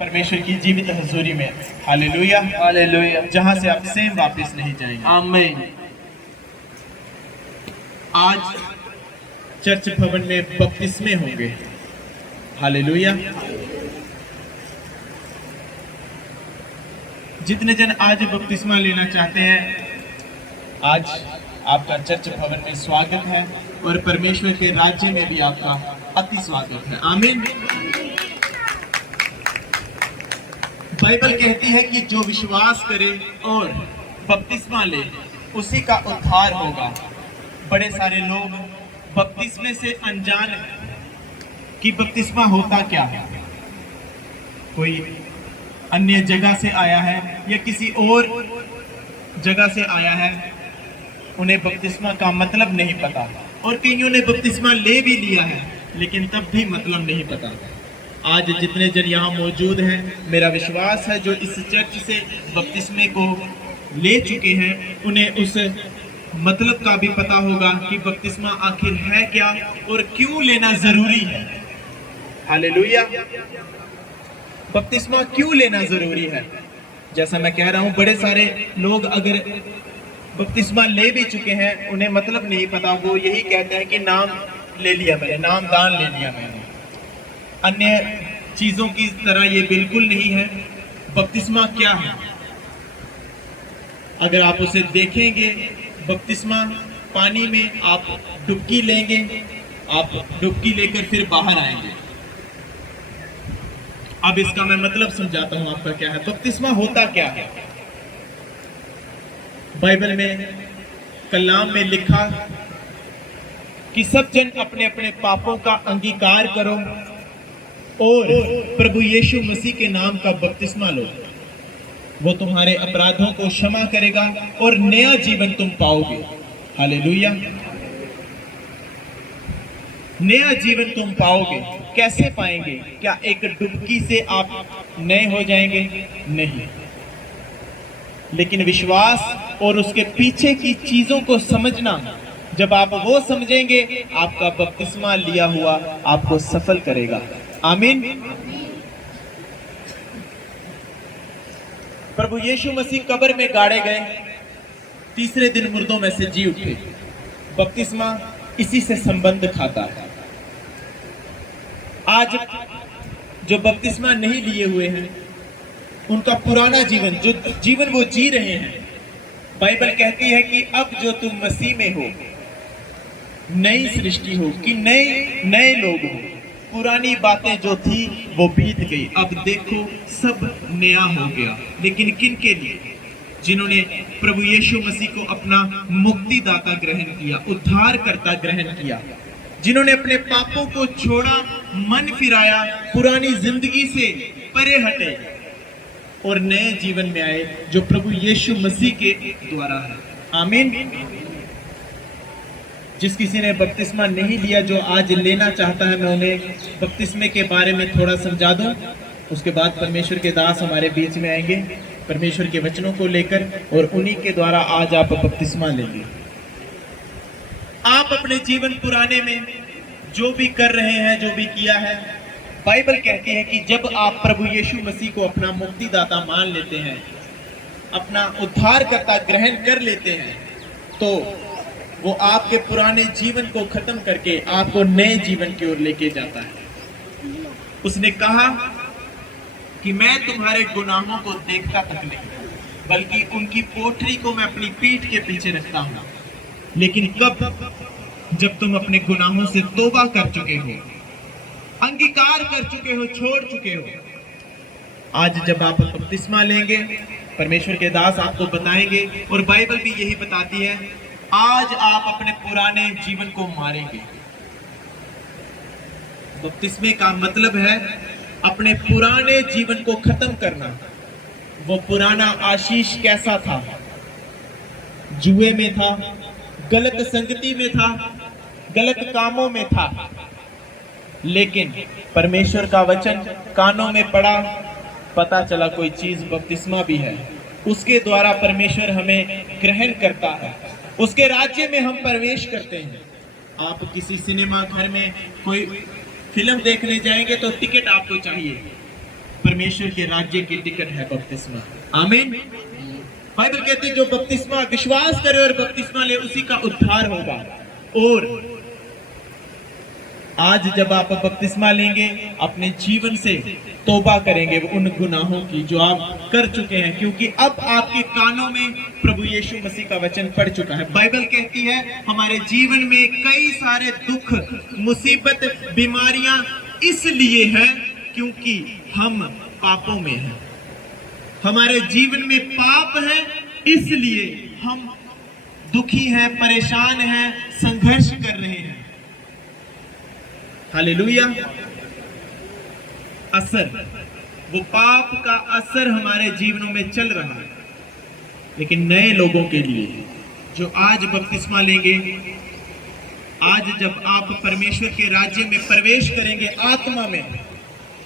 परमेश्वर की जीवित हजूरी में हालेलुया हालेलुया। जहां से आप सेम वापस नहीं जाएंगे। आमीन। आज चर्च भवन में बपतिस्मे होंगे। हालेलुया। जितने जन आज बपतिस्मा लेना चाहते हैं, आज आपका चर्च भवन में स्वागत है और परमेश्वर के राज्य में भी आपका अति स्वागत है। आमीन। बाइबल कहती है कि जो विश्वास करे और बपतिस्मा ले उसी का उद्धार होगा। बड़े सारे लोग बपतिस्मे से अनजान हैं कि बपतिस्मा होता क्या है। कोई अन्य जगह से आया है या किसी और जगह से आया है, उन्हें बपतिस्मा का मतलब नहीं पता, और कईयों ने बपतिस्मा ले भी लिया है लेकिन तब भी मतलब नहीं पता। आज जितने जन यहाँ मौजूद हैं, मेरा विश्वास है जो इस चर्च से बपतिस्मे को ले चुके हैं, उन्हें उस मतलब का भी पता होगा कि बपतिस्मा आखिर है क्या और क्यों लेना जरूरी है। हालेलुया। बपतिस्मा क्यों लेना जरूरी है? जैसा मैं कह रहा हूं, बड़े सारे लोग अगर बपतिस्मा ले भी चुके हैं, उन्हें मतलब नहीं पता। वो यही कहते हैं कि नाम ले लिया मैंने, नाम दान ले लिया मैंने। अन्य चीजों की तरह ये बिल्कुल नहीं है। बपतिस्मा क्या है? अगर आप उसे देखेंगे, बपतिस्मा पानी में आप डुबकी लेंगे, आप डुबकी लेकर फिर बाहर आएंगे। अब इसका मैं मतलब समझाता हूं आपका क्या है। बपतिस्मा होता क्या है? बाइबल में कलाम में लिखा कि सब जन अपने अपने पापों का अंगीकार करो और प्रभु यीशु मसीह के नाम का बपतिस्मा लो। वो तुम्हारे अपराधों को क्षमा करेगा और नया जीवन तुम पाओगे। हालेलुया। नया जीवन तुम पाओगे। कैसे पाएंगे? क्या एक डुबकी से आप नए हो जाएंगे? नहीं, लेकिन विश्वास और उसके पीछे की चीजों को समझना, जब आप वो समझेंगे, आपका बपतिस्मा लिया हुआ आपको सफल करेगा। आमीन। प्रभु यीशु मसीह कब्र में गाड़े गए, तीसरे दिन मुर्दों में से जी उठे। बपतिस्मा इसी से संबंध खाता है। आज जो बपतिस्मा नहीं लिए हुए हैं, उनका पुराना जीवन, जो जीवन वो जी रहे हैं, बाइबल कहती है कि अब जो तुम मसीह में हो, नई सृष्टि हो, कि नए लोग हो। पुरानी बातें जो थी वो बीत गई, अब देखो सब नया हो गया। लेकिन किन के लिए? जिन्होंने प्रभु यीशु मसीह को अपना मुक्तिदाता ग्रहण किया, उद्धारकर्ता ग्रहण किया, जिन्होंने अपने पापों को छोड़ा, मन फिराया, पुरानी जिंदगी से परे हटे और नए जीवन में आए जो प्रभु यीशु मसीह के द्वारा है। आमीन। जिस किसी ने बपतिस्मा नहीं लिया, जो आज लेना चाहता है, मैं उन्हें बपतिस्मे के बारे में थोड़ा समझा दूं। उसके बाद परमेश्वर के दास हमारे बीच में आएंगे परमेश्वर के वचनों को लेकर, और उन्हीं के द्वारा आज आप बपतिस्मा लेंगे। आप अपने जीवन पुराने में जो भी कर रहे हैं, जो भी किया है, बाइबल कहती है कि जब आप प्रभु यीशु मसीह को अपना मुक्तिदाता मान लेते हैं, अपना उद्धारकर्ता ग्रहण कर लेते हैं, तो वो आपके पुराने जीवन को खत्म करके आपको नए जीवन की ओर लेके जाता है। उसने कहा कि मैं तुम्हारे गुनाहों को देखता तक नहीं, बल्कि उनकी पोटली को मैं अपनी पीठ के पीछे रखता हूं। लेकिन कब? जब तुम अपने गुनाहों से तौबा कर चुके हो, अंगीकार कर चुके हो, छोड़ चुके हो। आज जब आप बपतिस्मा लेंगे, परमेश्वर के दास आपको बताएंगे, और बाइबल भी यही बताती है, आज आप अपने पुराने जीवन को मारेंगे। बपतिस्मे का मतलब है अपने पुराने जीवन को खत्म करना। वो पुराना आशीष कैसा था? जुए में था, गलत संगति में था, गलत कामों में था। लेकिन परमेश्वर का वचन कानों में पड़ा, पता चला कोई चीज बपतिस्मा भी है। उसके द्वारा परमेश्वर हमें ग्रहण करता है, उसके राज्य में हम प्रवेश करते हैं। आप किसी सिनेमा घर में कोई फिल्म देखने जाएंगे तो टिकट आपको चाहिए। परमेश्वर के राज्य की टिकट है बपतिस्मा। आमीन। बाइबल कहती है जो बपतिस्मा विश्वास करे और बपतिस्मा ले उसी का उद्धार होगा। और आज जब आप बपतिस्मा लेंगे अपने जीवन से तौबा करेंगे उन गुनाहों की जो आप कर चुके हैं, क्योंकि अब आपके कानों में प्रभु यीशु मसीह का वचन पड़ चुका है। बाइबल कहती है हमारे जीवन में कई सारे दुख, मुसीबत, बीमारियां इसलिए हैं क्योंकि हम पापों में हैं। हमारे जीवन में पाप है, इसलिए हम दुखी हैं, परेशान हैं, संघर्ष कर रहे हैं। हालेलुया। असर, वो पाप का असर हमारे जीवनों में चल रहा है। लेकिन नए लोगों के लिए जो आज बपतिस्मा लेंगे, आज जब आप परमेश्वर के राज्य में प्रवेश करेंगे आत्मा में,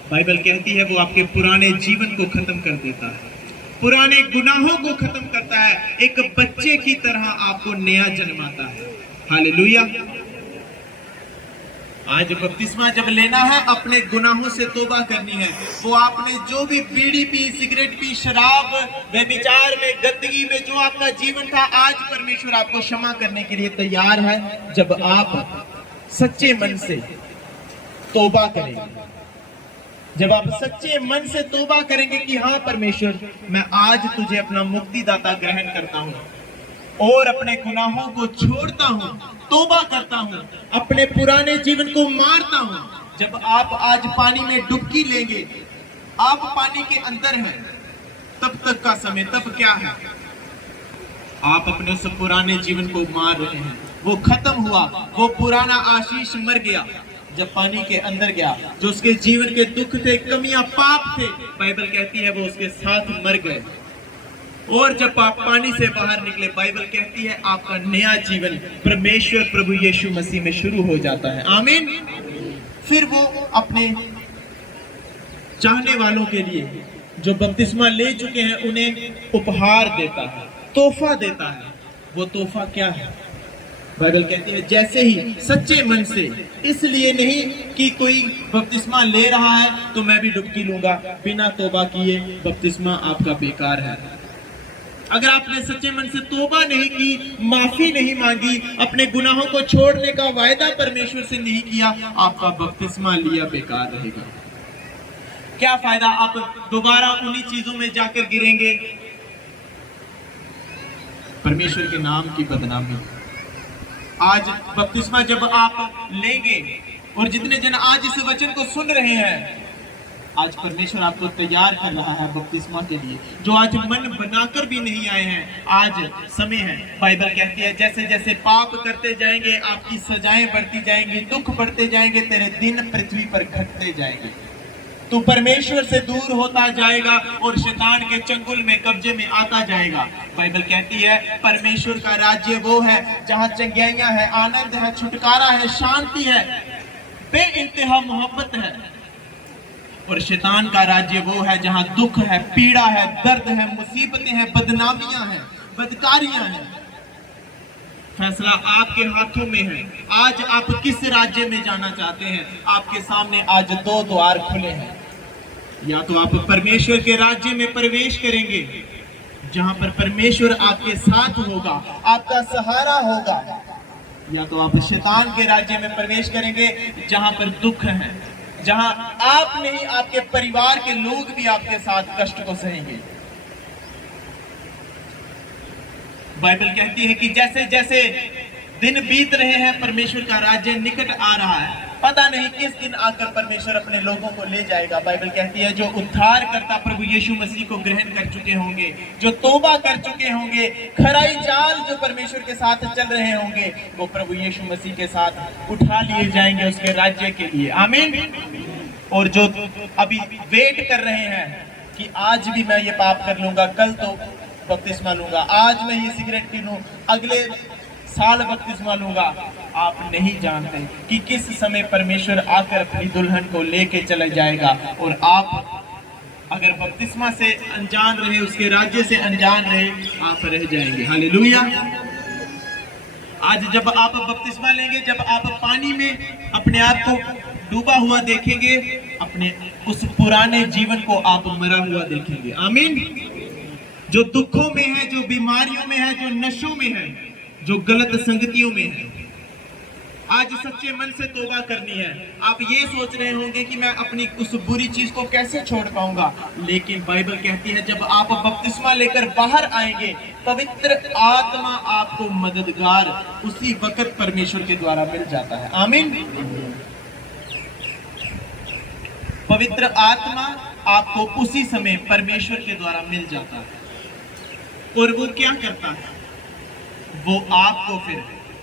बाइबल कहती है वो आपके पुराने जीवन को खत्म कर देता है, पुराने गुनाहों को खत्म करता है, एक बच्चे की तरह आपको नया जन्माता है। हालेलुया। आज बपतिस्मा जब लेना है, अपने गुनाहों से तौबा करनी है। वो आपने जो भी बीड़ी पी, सिगरेट पी, शराब, व्यभिचार में, गंदगी में जो आपका जीवन था, आज परमेश्वर आपको क्षमा करने के लिए तैयार है जब आप सच्चे मन से तौबा करेंगे। जब आप सच्चे मन से तौबा करेंगे कि हाँ परमेश्वर, मैं आज तुझे अपना मुक्तिदाता ग्रहण करता हूँ और अपने गुनाहों को छोड़ता हूँ, तौबा करता हूँ, अपने पुराने जीवन को मारता हूँ। जब आप आज पानी में डुबकी लेंगे, आप पानी के अंदर हैं, तब तक का समय तब क्या है, आप अपने उस पुराने जीवन को मार रहे हैं। वो खत्म हुआ, वो पुराना आशीष मर गया। जब पानी के अंदर गया, जो उसके जीवन के दुख थे, कमियां, पाप थे, बाइबल कहती है वो उसके साथ मर गए। और जब आप पानी से बाहर निकले, बाइबल कहती है आपका नया जीवन परमेश्वर प्रभु यीशु मसीह में शुरू हो जाता है। आमीन। फिर वो अपने चाहने वालों के लिए जो बपतिस्मा ले चुके हैं उन्हें उपहार देता है, तोहफा देता है। वो तोहफा क्या है? बाइबल कहती है जैसे ही सच्चे मन से, इसलिए नहीं कि कोई बपतिस्मा ले रहा है तो मैं भी डुबकी लूंगा, बिना तौबा किए बपतिस्मा आपका बेकार है। अगर आपने सच्चे मन से तौबा नहीं की, माफी नहीं मांगी, अपने गुनाहों को छोड़ने का वायदा परमेश्वर से नहीं किया, आपका बपतिस्मा लिया बेकार रहेगा। क्या फायदा, आप दोबारा उन्हीं चीजों में जाकर गिरेंगे। परमेश्वर के नाम की बदनामी। आज बपतिस्मा जब आप लेंगे, और जितने जन आज इस वचन को सुन रहे हैं, आज परमेश्वर आपको तैयार कर रहा है बपतिस्मा के लिए। जो आज मन बनाकर भी नहीं आए हैं, आज समय है। बाइबल कहती है जैसे जैसे पाप करते जाएंगे आपकी सजाएं बढ़ती जाएंगी, दुख बढ़ते जाएंगे, तेरे दिन पृथ्वी पर घटते जाएंगे, तू परमेश्वर से दूर होता जाएगा और शैतान के चंगुल में, कब्जे में आता जाएगा। बाइबल कहती है परमेश्वर का राज्य वो है जहां चंगियाइयां है, आनंद है, छुटकारा है, शांति है, बेइंतहा मोहब्बत है। और शैतान का राज्य वो है जहां दुख है, पीड़ा है, दर्द है, मुसीबतें हैं, बदनामियां हैं, बदकारियां हैं। फैसला आपके हाथों में है। आज आप किस राज्य में जाना चाहते हैं? आपके सामने आज दो द्वार खुले हैं। या तो आप परमेश्वर के राज्य में प्रवेश करेंगे जहां पर परमेश्वर आपके साथ होगा, आपका सहारा होगा, या तो आप शैतान के राज्य में प्रवेश करेंगे जहां पर दुख है, जहां आप नहीं आपके परिवार के लोग भी आपके साथ कष्ट को सहेंगे। बाइबल कहती है कि जैसे जैसे दिन बीत रहे हैं परमेश्वर का राज्य निकट आ रहा है। पता नहीं किस दिन आकर परमेश्वर अपने लोगों को ले जाएगा। बाइबल कहती है जो उद्धार करता प्रभु यीशु मसीह को ग्रहण कर चुके होंगे, जो तौबा कर चुके होंगे, खराई चाल जो परमेश्वर के साथ चल रहे होंगे, वो प्रभु यीशु मसीह के साथ उठा लिए जाएंगे उसके राज्य के लिए। आमीन। और जो अभी वेट कर रहे हैं कि आज भी मैं ये पाप कर लूंगा, कल तो बपतिस्मा लूंगा, आज मैं ये सिगरेट पी लूं, अगले साल बपतिस्मा लूंगा, आप नहीं जानते कि किस समय परमेश्वर आकर अपनी दुल्हन को लेके चला जाएगा और आप अगर बपतिस्मा से अनजान रहे, उसके राज्य से अनजान रहे, आप रह जाएंगे। हालेलुया। आज जब आप बपतिस्मा लेंगे, जब आप पानी में अपने आप को डूबा हुआ देखेंगे, अपने उस पुराने जीवन को आप मरा हुआ देखेंगे। आमीन। जो दुखों में है, जो बीमारियों में है, जो नशों में है, जो गलत संगतियों में है, आज सच्चे मन से तौबा करनी है। आप ये सोच रहे होंगे कि मैं अपनी उस बुरी चीज को कैसे छोड़ पाऊंगा, लेकिन बाइबल कहती है जब आप बपतिस्मा लेकर बाहर आएंगे, पवित्र आत्मा आपको मददगार उसी वक्त परमेश्वर के द्वारा मिल जाता है। आमीन। पवित्र आत्मा आपको उसी समय परमेश्वर के द्वारा मिल जाता है, और वो क्या करता है, वो आपको फिर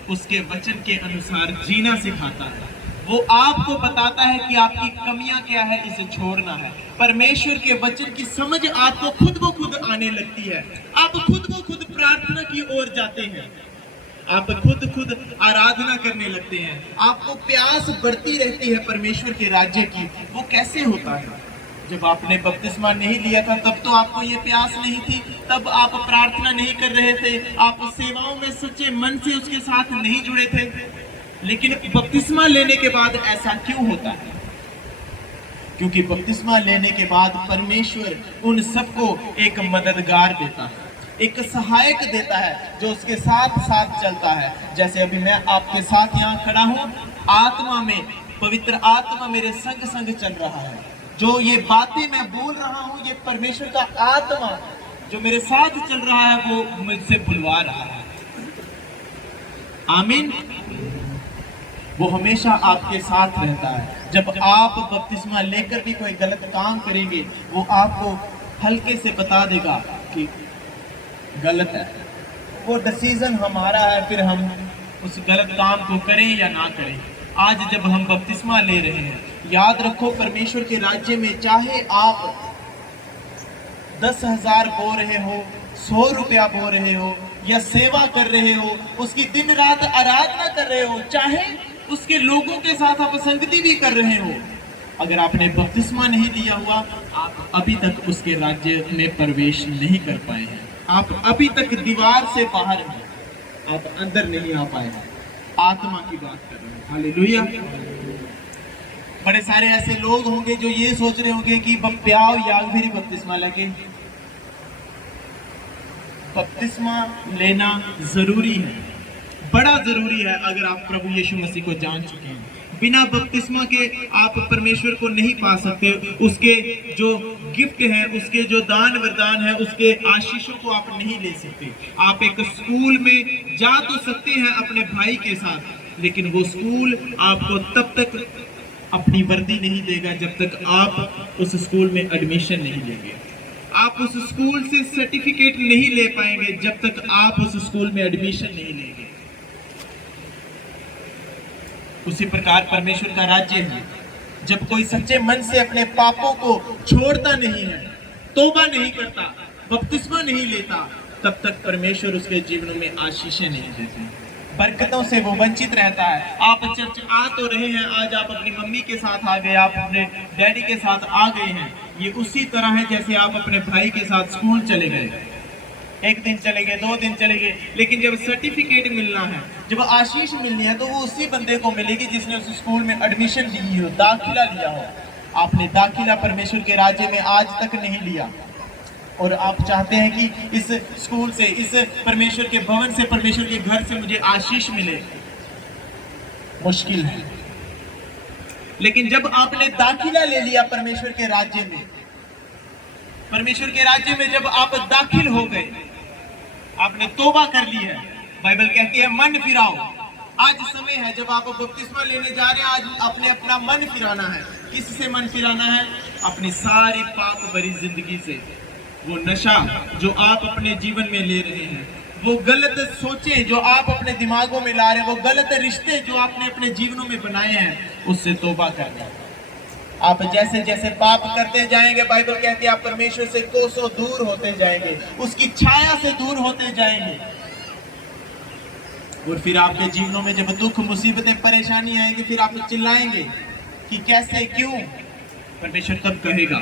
उसके वचन के अनुसार जीना सिखाता है। वो आपको बताता है कि आपकी कमियां क्या है, इसे छोड़ना है। परमेश्वर के वचन की समझ आपको खुद ब खुद आने लगती है। आप खुद ब खुद प्रार्थना की ओर जाते हैं, आप खुद आराधना करने लगते हैं, आपको प्यास बढ़ती रहती है परमेश्वर के राज्य की। वो कैसे होता है? जब आपने बपतिस्मा नहीं लिया था तब तो आपको ये प्यास नहीं थी, तब आप प्रार्थना नहीं कर रहे थे, आप सेवाओं में सच्चे मन से उसके साथ नहीं जुड़े थे। लेकिन बपतिस्मा लेने के बाद ऐसा क्यों होता है? क्योंकि बपतिस्मा लेने के बाद परमेश्वर उन सबको एक मददगार देता है, एक सहायक देता है जो उसके साथ साथ चलता है। जैसे अभी मैं आपके साथ यहाँ खड़ा हूँ, आत्मा में पवित्र आत्मा मेरे संग संग चल रहा है। जो ये बातें मैं बोल रहा हूँ, ये परमेश्वर का आत्मा जो मेरे साथ चल रहा है, वो मुझसे बुलवा रहा है। आमीन। वो हमेशा आपके साथ रहता है। जब आप बपतिस्मा लेकर भी कोई गलत काम करेंगे, वो आपको हल्के से बता देगा कि गलत है। वो डिसीजन हमारा है, फिर हम उस गलत काम को करें या ना करें। आज जब हम बपतिस्मा ले रहे हैं, याद रखो परमेश्वर के राज्य में चाहे आप 10,000 बो रहे हो, 100 रुपया बो रहे हो, या सेवा कर रहे हो, उसकी दिन रात आराधना कर रहे हो, चाहे उसके लोगों के साथ आप संगति भी कर रहे हो, अगर आपने बपतिस्मा नहीं लिया हुआ, आप अभी तक उसके राज्य में प्रवेश नहीं कर पाए हैं। आप अभी तक दीवार से बाहर हैं, आप अंदर नहीं आ पाए हैं। आत्मा की बात कर रहे हैं। हालेलुया। बड़े सारे ऐसे लोग होंगे जो ये सोच रहे होंगे कि प्याव याग भी बपतिस्मा लगे। बपतिस्मा लेना जरूरी है, बड़ा जरूरी है। अगर आप प्रभु यीशु मसीह को जान चुके हैं, बिना बपतिस्मा के आप परमेश्वर को नहीं पा सकते। उसके जो गिफ्ट है, उसके जो दान वरदान है, उसके आशीषों को आप नहीं ले सकते। आप एक स्कूल में जा तो सकते हैं अपने भाई के साथ, लेकिन वो स्कूल आपको तब तक अपनी वर्दी नहीं देगा जब तक आप उस स्कूल में एडमिशन नहीं लेंगे। आप उस स्कूल से सर्टिफिकेट नहीं ले पाएंगे जब तक आप उस स्कूल में एडमिशन नहीं लेंगे। उसी प्रकार परमेश्वर का राज्य है, जब कोई सच्चे मन से अपने पापों को छोड़ता नहीं है, तौबा नहीं करता, बपतिस्मा नहीं लेता, तब तक परमेश्वर उसके जीवन में आशीषें नहीं देते, बरकतों से वो वंचित रहता है। आप चर्च आ तो रहे हैं, आज आप अपनी मम्मी के साथ आ गए, आप अपने डैडी के साथ आ गए हैं, ये उसी तरह है जैसे आप अपने भाई के साथ स्कूल चले गए। एक दिन चले गए, 2 दिन चले गए, लेकिन जब सर्टिफिकेट मिलना है, जब आशीष मिलनी है, तो वो उसी बंदे को मिलेगी जिसने उस स्कूल में एडमिशन ली हो, दाखिला लिया हो। आपने दाखिला परमेश्वर के राज्य में आज तक नहीं लिया, और आप चाहते हैं कि इस स्कूल से, इस परमेश्वर के भवन से, परमेश्वर के घर से मुझे आशीष मिले। मुश्किल है। लेकिन जब आपने दाखिला ले लिया परमेश्वर के राज्य में, परमेश्वर के राज्य में जब आप दाखिल हो गए, आपने तौबा कर ली है, बाइबल कहती है मन फिराओ। आज समय है जब आप बपतिस्मा लेने जा रहे हैं, आज आपने अपना मन फिराना है। किससे मन फिराना है? अपनी सारी पाप भरी जिंदगी से। वो नशा जो आप अपने जीवन में ले रहे हैं, वो गलत सोचें जो आप अपने दिमागों में ला रहे हैं, वो गलत रिश्ते जो आपने अपने जीवनों में बनाए हैं, उससे तौबा करना। आप जैसे जैसे पाप करते जाएंगे, बाइबल कहती है आप परमेश्वर से कोसों दूर होते जाएंगे, उसकी छाया से दूर होते जाएंगे। और फिर आपके जीवनों में जब दुख, मुसीबतें, परेशानी आएंगी, फिर आप चिल्लाएंगे कि कैसे, क्यों। परमेश्वर तब कहेगा,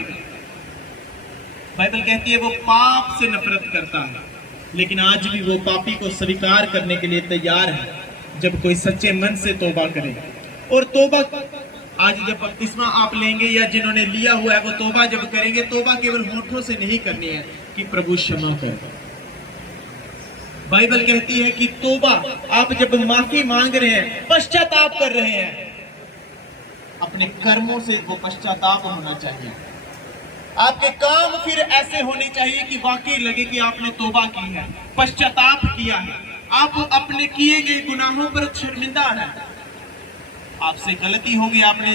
बाइबल कहती है वो पाप से नफरत करता है, लेकिन आज भी वो पापी को स्वीकार करने के लिए तैयार है, जब कोई सच्चे मन से तौबा करे। और तौबा आज जब बपतिस्मा आप लेंगे या जिन्होंने लिया हुआ है वो तौबा जब करेंगे, तौबा केवल होठों से नहीं करनी है कि प्रभु क्षमा कर। बाइबल कहती है कि तौबा आप जब माफी मांग रहे हैं, पश्चाताप कर रहे हैं, अपने कर्मों से वो पश्चाताप होना चाहिए। आपके काम फिर ऐसे होने चाहिए कि वाकई लगे कि आपने तौबा की है, पश्चाताप किया है, आप अपने किए गए गुनाहों पर शर्मिंदा है। आपसे गलती होगी, आपने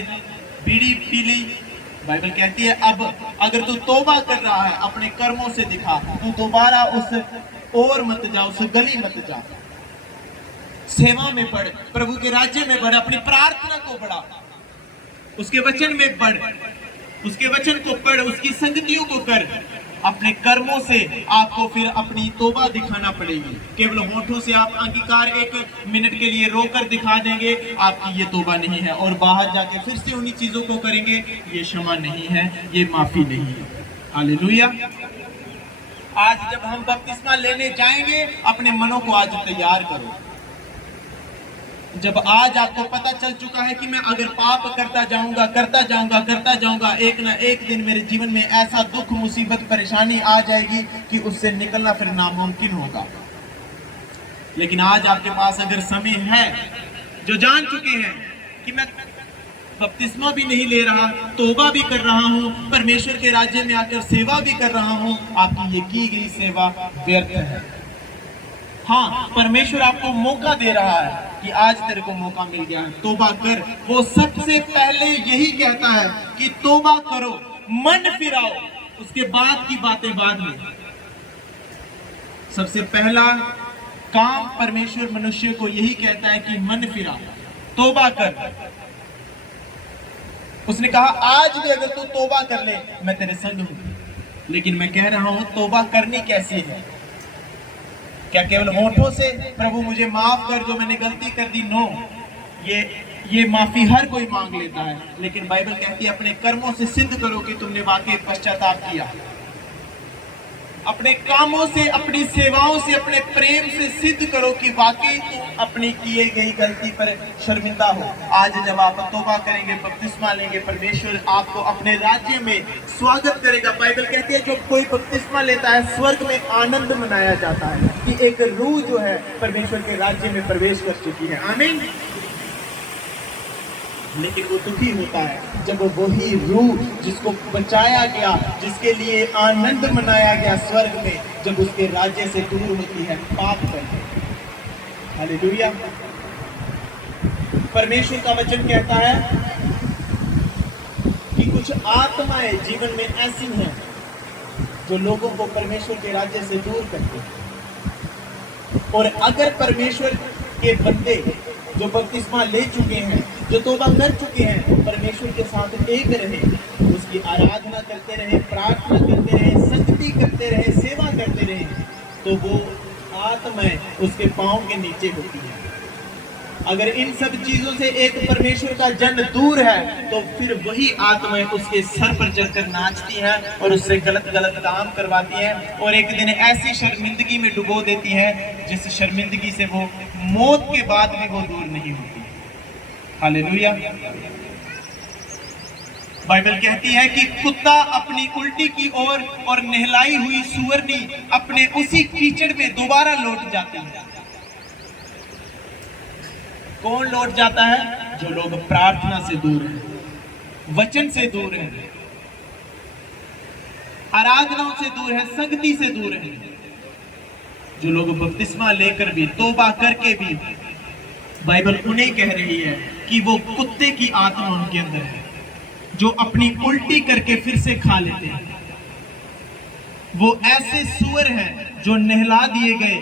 बीड़ी पी ली, बाइबल कहती है अब अगर तू तौबा कर रहा है अपने कर्मों से दिखा, तू दोबारा उस और मत जा, उस गली मत जा, सेवा में बढ़, प्रभु के राज्य में बढ़, अपनी प्रार्थना को बढ़ा, उसके वचन में बढ़, उसके वचन को पढ़, उसकी संगतियों को कर। अपने कर्मों से आपको फिर अपनी तौबा दिखाना पड़ेगी। केवल होठों से आप अंगीकार 1 मिनट के लिए रोकर दिखा देंगे, आपकी ये तौबा नहीं है, और बाहर जाके फिर से उन्हीं चीजों को करेंगे, ये क्षमा नहीं है, ये माफी नहीं है। हालेलुया। आज जब हम बपतिस्मा लेने जाएंगे, अपने मनों को आज तैयार करो। जब आज आपको पता चल चुका है कि मैं अगर पाप करता जाऊंगा, एक ना एक दिन मेरे जीवन में ऐसा दुख, मुसीबत, परेशानी आ जाएगी कि उससे निकलना फिर नामुमकिन होगा। लेकिन आज आपके पास अगर समय है, जो जान चुके हैं कि मैं बपतिस्मा भी नहीं ले रहा, तौबा भी कर रहा हूं, परमेश्वर के राज्य में आकर सेवा भी कर रहा हूं, आपकी ये की गई सेवा व्यर्थ है। हाँ, परमेश्वर आपको मौका दे रहा है कि आज तेरे को मौका मिल गया है, तौबा कर। वो सबसे पहले यही कहता है कि तौबा करो, मन फिराओ, उसके बाद की बातें बाद में। सबसे पहला काम परमेश्वर मनुष्य को यही कहता है कि मन फिरा, तौबा कर। उसने कहा आज भी अगर तू तौबा कर ले, मैं तेरे संग हूं। लेकिन मैं कह रहा हूं तौबा करनी कैसी है? क्या केवल होठों से प्रभु मुझे माफ कर जो मैंने गलती कर दी? नो, ये माफी हर कोई मांग लेता है, लेकिन बाइबल कहती है अपने कर्मों से सिद्ध करो कि तुमने वाकई पश्चाताप किया। अपने कामों से, अपनी सेवाओं से, अपने प्रेम से सिद्ध करो कि वाकई तुम अपनी किए गई गलती पर शर्मिंदा हो। आज जब आप तौबा करेंगे, बपतिस्मा लेंगे, परमेश्वर आपको अपने राज्य में स्वागत करेगा। बाइबल कहती है जो कोई बपतिस्मा लेता है, स्वर्ग में आनंद मनाया जाता है कि एक रूह जो है परमेश्वर के राज्य में प्रवेश कर चुकी है। आमीन। लेकिन वो दुखी होता है जब वही रूह जिसको बचाया गया, जिसके लिए आनंद मनाया गया स्वर्ग में, जब उसके राज्य से दूर होती है पाप करके। हालेलुया। परमेश्वर का वचन कहता है कि कुछ आत्माएं जीवन में ऐसी हैं जो लोगों को परमेश्वर के राज्य से दूर करते हैं। और अगर परमेश्वर के बंदे जो बपतिस्मा ले चुके हैं, जो तौबा कर चुके हैं, परमेश्वर के साथ एक रहे, उसकी आराधना करते रहे, प्रार्थना करते रहे, संगति करते रहे, सेवा करते रहे, तो वो आत्माएं उसके पांव के नीचे होती है। अगर इन सब चीजों से एक परमेश्वर का जन दूर है, तो फिर वही आत्माएं उसके सर पर चढ़कर नाचती हैं और उससे गलत गलत काम करवाती हैं, और एक दिन ऐसी शर्मिंदगी में डुबो देती हैं जिस शर्मिंदगी से वो मौत के बाद भी वो दूर नहीं होती। हालेलुया। बाइबल कहती है कि कुत्ता अपनी उल्टी की ओर और नहलाई हुई सुअरनी अपने उसी कीचड़ में दोबारा लौट जाती है। कौन लौट जाता है? जो लोग प्रार्थना से दूर हैं, वचन से दूर हैं, आराधनाओं से दूर हैं, संगति से दूर हैं। जो लोग बपतिस्मा लेकर भी, तौबा करके भी, बाइबल उन्हें कह रही है कि वो कुत्ते की आत्मा उनके अंदर है, जो अपनी उल्टी करके फिर से खा लेते हैं। वो ऐसे सुअर हैं जो नहला दिए गए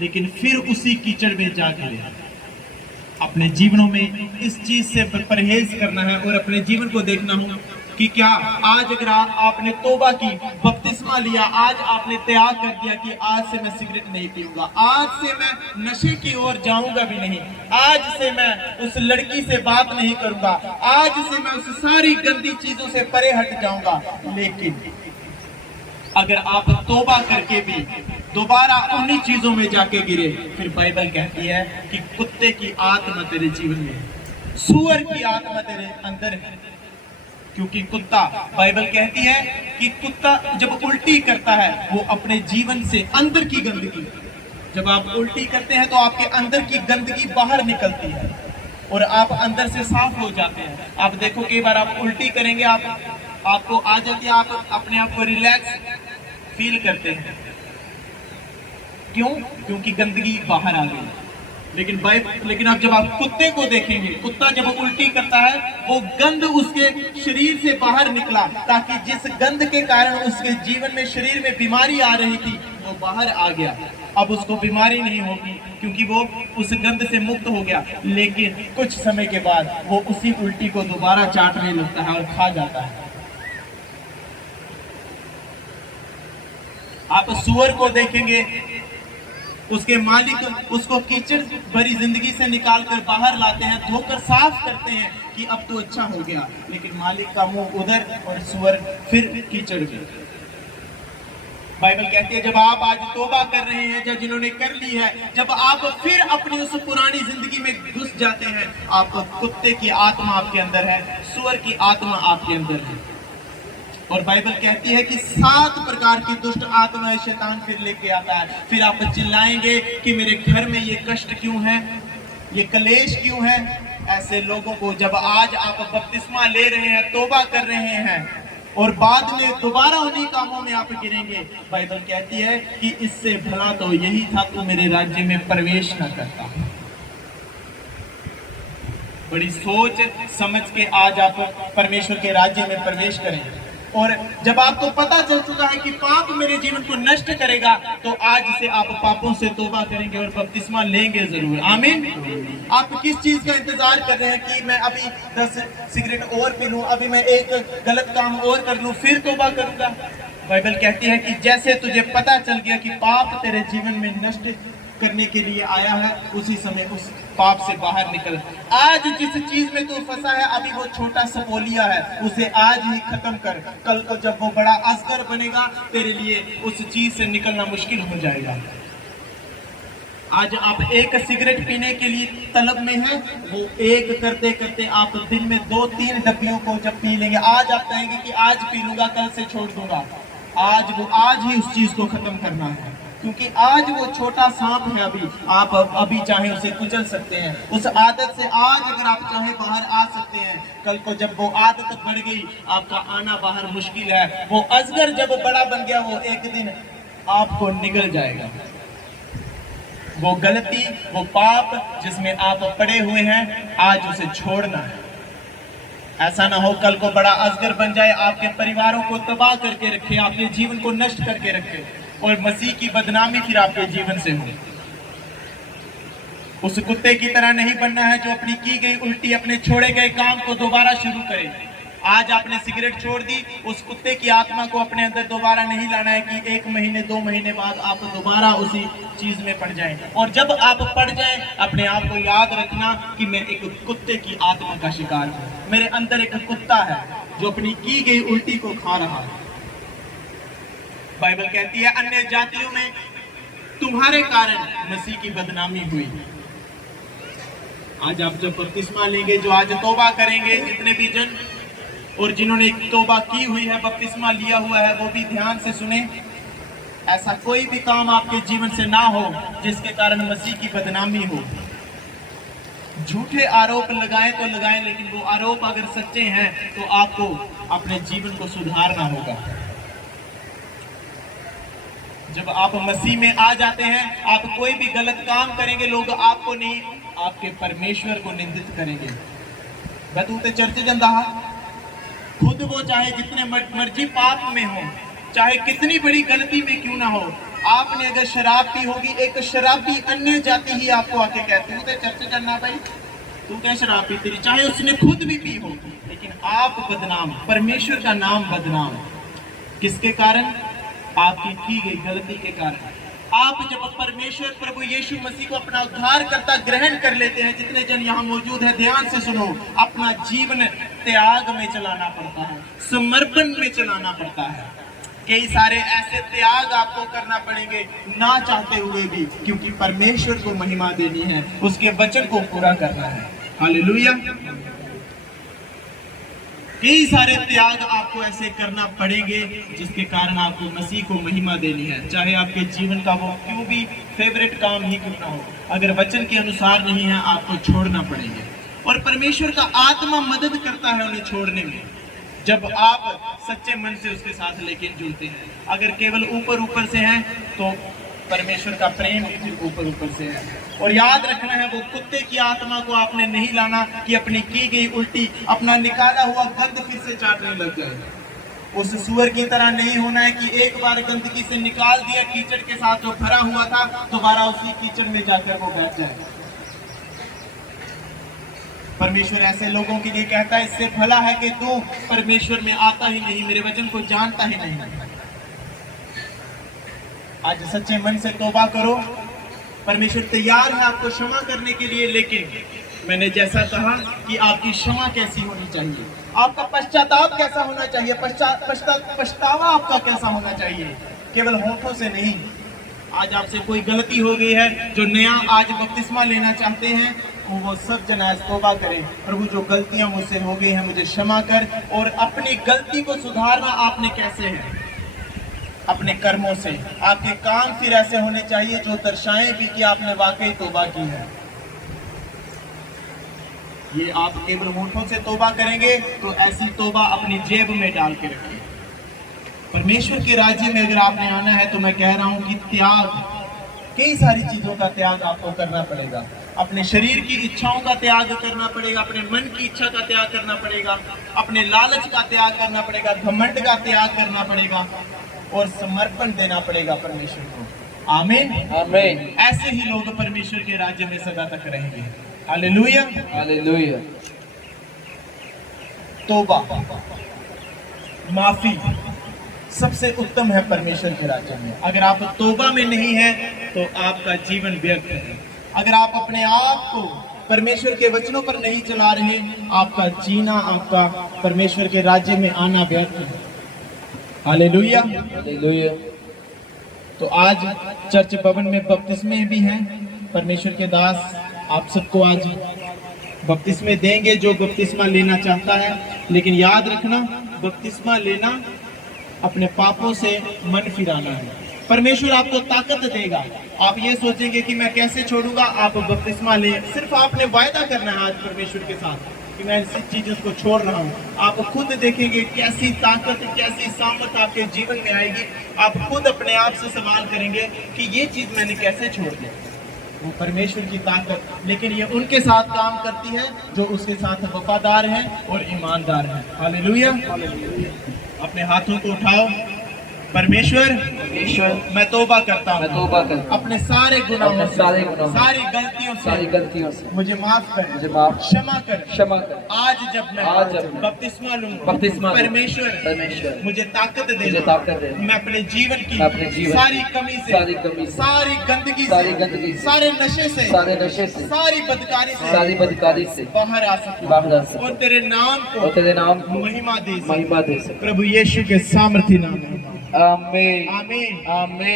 लेकिन फिर उसी कीचड़ में जा गिरे। अपने जीवनों में इस चीज से परहेज करना है और अपने जीवन को देखना हो कि क्या आज अगर आपने तौबा की, बपतिस्मा लिया, आज आपने त्याग कर दिया कि आज से मैं सिगरेट नहीं पीऊंगा, आज से मैं नशे की ओर जाऊंगा भी नहीं, आज से मैं उस लड़की से बात नहीं करूंगा, आज से मैं उस सारी गंदी चीजों से परे हट जाऊंगा। लेकिन अगर आप तौबा करके भी दोबारा उन्हीं चीजों में जाके गिरे, फिर बाइबल कहती है कि कुत्ते की आत्मा तेरे जीवन में, सूअर की आत्मा तेरे अंदर है। क्योंकि कुत्ता, बाइबल कहती है कि कुत्ता जब उल्टी करता है वो अपने जीवन से अंदर की गंदगी, जब आप उल्टी करते हैं तो आपके अंदर की गंदगी बाहर निकलती है और आप अंदर से साफ हो जाते हैं। आप देखो कई बार आप उल्टी करेंगे, आपको आ जाती है, आप अपने आप को रिलैक्स फील करते हैं। क्यों? क्योंकि गंदगी बाहर आ गई। लेकिन अब जब आप कुत्ते को देखेंगे, कुत्ता जब उल्टी करता है वो गंद उसके शरीर से बाहर निकला, ताकि जिस गंद के कारण उसके जीवन में, शरीर में बीमारी आ रही थी वो बाहर आ गया। अब उसको बीमारी नहीं होगी क्योंकि वो उस गंद से मुक्त हो गया। लेकिन कुछ समय के बाद वो उसी उल्टी को दोबारा चाटने लगता है और खा जाता है। आप सूअर को देखेंगे, उसके मालिक उसको कीचड़ भरी जिंदगी से निकालकर बाहर लाते हैं, धोकर साफ करते हैं कि अब तो अच्छा हो गया, लेकिन मालिक का मुंह उधर और सूअर फिर कीचड़ में। बाइबल कहती है जब आप आज तौबा कर रहे हैं, या जिन्होंने कर ली है, जब आप फिर अपनी उस पुरानी जिंदगी में घुस जाते हैं, आप कुत्ते की आत्मा आपके अंदर है, सूअर की आत्मा आपके अंदर है। और बाइबल कहती है कि 7 प्रकार की दुष्ट आत्माएं शैतान फिर लेके आता है। फिर आप चिल्लाएंगे कि मेरे घर में ये कष्ट क्यों है, ये कलेश क्यों है। ऐसे लोगों को जब आज आप बपतिस्मा ले रहे हैं, तौबा कर रहे हैं और बाद में दोबारा उन्हीं कामों में आप गिरेंगे, बाइबल कहती है कि इससे भला तो यही था तू मेरे राज्य में प्रवेश न करता। बड़ी सोच समझ के आज आप परमेश्वर के राज्य में प्रवेश करें। और जब आपको पता चल चुका है कि पाप मेरे जीवन को नष्ट करेगा, तो आज से आप पापों से तौबा करेंगे और बपतिस्मा लेंगे जरूर। आमीन। आप किस चीज का इंतजार कर रहे हैं कि मैं अभी 10 सिगरेट और पी लूं, अभी मैं एक गलत काम और कर लूं फिर तौबा करूंगा। बाइबल कहती है कि जैसे तुझे पता चल गया कि पाप तेरे जीवन में नष्ट करने के लिए आया है, उसी समय उस पाप से बाहर निकल। आज जिस चीज में तू फंसा है, अभी वो छोटा सपोलिया है, उसे आज ही खत्म कर। कल को जब वो बड़ा असगर बनेगा, तेरे लिए उस चीज से निकलना मुश्किल हो जाएगा। आज आप एक सिगरेट पीने के लिए तलब में हैं, वो एक करते करते आप दिन में 2-3 डब्बियों को जब पी लेंगे, आज आप कहेंगे कि आज पी लूंगा, कल से छोड़ दूंगा। आज ही उस चीज को खत्म करना है, क्योंकि आज वो छोटा सांप है, आप अभी चाहे उसे कुचल सकते हैं। उस आदत से आज अगर आप चाहे बाहर आ सकते हैं, कल को जब वो आदत बढ़ गई, आपका आना बाहर मुश्किल है। वो अजगर जब बड़ा बन गया, वो एक दिन आपको निगल जाएगा। वो गलती, वो पाप जिसमें आप पड़े हुए हैं, आज उसे छोड़ना है। ऐसा ना हो कल को बड़ा अजगर बन जाए, आपके परिवारों को तबाह करके रखे, आपके जीवन को नष्ट करके रखे और मसीह की बदनामी फिर आपके जीवन से हो। उस कुत्ते की तरह नहीं बनना है जो अपनी की गई उल्टी, अपने छोड़े गए काम को दोबारा शुरू करे। आज आपने सिगरेट छोड़ दी, उस कुत्ते की आत्मा को अपने अंदर दोबारा नहीं लाना है कि 1 महीने 2 महीने बाद आप दोबारा उसी चीज में पड़ जाएं। और जब आप पड़ जाएं, अपने आप को याद रखना कि मैं एक कुत्ते की आत्मा का शिकार हूं। मेरे अंदर एक कुत्ता है जो अपनी की गई उल्टी को खा रहा है। बाइबल कहती है अन्य जातियों में तुम्हारे कारण मसीह की बदनामी हुई। आज आप जब बपतिस्मा लेंगे, जो आज तौबा करेंगे, जितने भी जन और जिन्होंने तौबा की हुई है, बपतिस्मा लिया हुआ है, वो भी ध्यान से सुने। ऐसा कोई भी काम आपके जीवन से ना हो जिसके कारण मसीह की बदनामी हो। झूठे आरोप लगाएं तो लगाएं, लेकिन वो आरोप अगर सच्चे हैं तो आपको अपने जीवन को सुधारना होगा। जब आप मसीह में आ जाते हैं, आप कोई भी गलत काम करेंगे, लोग आपको नहीं, आपके परमेश्वर को निंदित करेंगे। बतूते चर्च जंदा, खुद वो चाहे जितने मर्जी पाप में हो, चाहे कितनी बड़ी गलती में क्यों ना हो। आपने अगर शराब पी होगी, एक शराबी अन्य जाति ही आपको आके कहती है चर्च करना भाई, तू क्या शराब पीती रही, चाहे उसने खुद भी पी हो, लेकिन आप बदनाम, परमेश्वर का नाम बदनाम। किसके कारण? आपकी की गई गलती के कारण। आप जब परमेश्वर प्रभु यीशु मसीह को अपना उद्धार करता ग्रहण कर लेते हैं, जितने जन यहाँ मौजूद है ध्यान से सुनो, अपना जीवन त्याग में चलाना पड़ता है, समर्पण में चलाना पड़ता है। कई सारे ऐसे त्याग आपको करना पड़ेंगे ना चाहते हुए भी, क्योंकि परमेश्वर को महिमा देनी है, उसके वचन को पूरा करना है। हालेलुया। कई सारे त्याग आपको ऐसे करना पड़ेंगे जिसके कारण आपको मसीह को महिमा देनी है, चाहे आपके जीवन का वो क्यों भी फेवरेट काम ही क्यों ना हो। अगर वचन के अनुसार नहीं है आपको छोड़ना पड़ेगा, और परमेश्वर का आत्मा मदद करता है उन्हें छोड़ने में, जब आप सच्चे मन से उसके साथ लेकिन जुड़ते हैं। अगर केवल ऊपर ऊपर से हैं तो परमेश्वर का प्रेम भी ऊपर ऊपर से है। और याद रखना है, वो कुत्ते की आत्मा को आपने नहीं लाना कि अपनी की गई उल्टी, अपना निकाला हुआ गंद फिर से चाटने लग जाए। उस सुअर की तरह नहीं होना है कि एक बार गंदगी से निकाल दिया, कीचड़ के साथ जो भरा हुआ था दोबारा उसी कीचड़ में जाकर वो बैठ जाए। परमेश्वर ऐसे लोगों के लिए कहता है, इससे भला है कि तू परमेश्वर में आता ही नहीं, मेरे वचन को जानता ही नहीं। आज सच्चे मन से तौबा करो, परमेश्वर तैयार है आपको क्षमा करने के लिए। लेकिन मैंने जैसा कहा कि आपकी क्षमा कैसी होनी चाहिए, आपका पश्चाताप कैसा होना चाहिए, पछतावा आपका कैसा होना चाहिए, केवल होठों से नहीं। आज आपसे कोई गलती हो गई है, जो नया आज बपतिस्मा लेना चाहते हैं वो सब जन आज तौबा करें, प्रभु जो गलतियां मुझसे हो गई हैं मुझे क्षमा कर। और अपनी गलती को सुधारना आपने कैसे है, अपने कर्मों से। आपके काम फिर ऐसे होने चाहिए जो दर्शाएं भी कि आपने वाकई तौबा की है। ये आप केवल होठों से तौबा करेंगे तो ऐसी तौबा अपनी जेब में डाल के रखिए। परमेश्वर के राज्य में अगर आपने आना है तो मैं कह रहा हूं कि त्याग, कई सारी चीजों का त्याग आपको करना पड़ेगा। अपने शरीर की इच्छाओं का त्याग करना पड़ेगा, अपने मन की इच्छा का त्याग करना पड़ेगा, अपने लालच का त्याग करना पड़ेगा, घमंड का त्याग करना पड़ेगा और समर्पण देना पड़ेगा परमेश्वर को। आमीन आमीन। ऐसे ही लोग परमेश्वर के राज्य में सदा तक रहेंगे। Hallelujah hallelujah. तौबा, माफी सबसे उत्तम है परमेश्वर के राज्य में। अगर आप तौबा में नहीं हैं तो आपका जीवन व्यर्थ है। अगर आप अपने आप को परमेश्वर के वचनों पर नहीं चला रहे, आपका जीना, आपका परमेश्वर के राज्य में आना व्यर्थ है। Hallelujah hallelujah. तो आज चर्च भवन में बपतिस्मे भी हैं। परमेश्वर के दास आप सबको आज बपतिस्मे देंगे जो बपतिस्मा लेना चाहता है। लेकिन याद रखना, बपतिस्मा लेना अपने पापों से मन फिराना है। परमेश्वर आपको ताकत देगा। आप ये सोचेंगे कि मैं कैसे छोड़ूंगा, आप बपतिस्मा ले। सिर्फ आपने वायदा करना है आज परमेश्वर के साथ कि मैं इस चीज़ों को छोड़ रहा हूँ। आप खुद देखेंगे कैसी ताकत, कैसी सामर्थ आपके जीवन में आएगी। आप खुद अपने आप से सवाल करेंगे कि ये चीज़ मैंने कैसे छोड़ दी। वो परमेश्वर की ताकत, लेकिन ये उनके साथ काम करती है जो उसके साथ वफादार हैं और ईमानदार हैं। हालेलुया। अपने हाथों को उठाओ। परमेश्वर मैं तौबा करता हूँ, अपने सारे गुनाहों से, सारी गलतियों से मुझे माफ कर, क्षमा कर। आज जब मैं बपतिस्मा लूंगा, परमेश्वर मुझे ताकत दे। मैं अपने जीवन की सारी कमी से, सारी गंदगी से, सारे नशे से, सारी बदकारी से बाहर आ सकूं और तेरे नाम को महिमा दे। प्रभु यीशु के सामर्थी नाम में आमीन आमीन आमीन।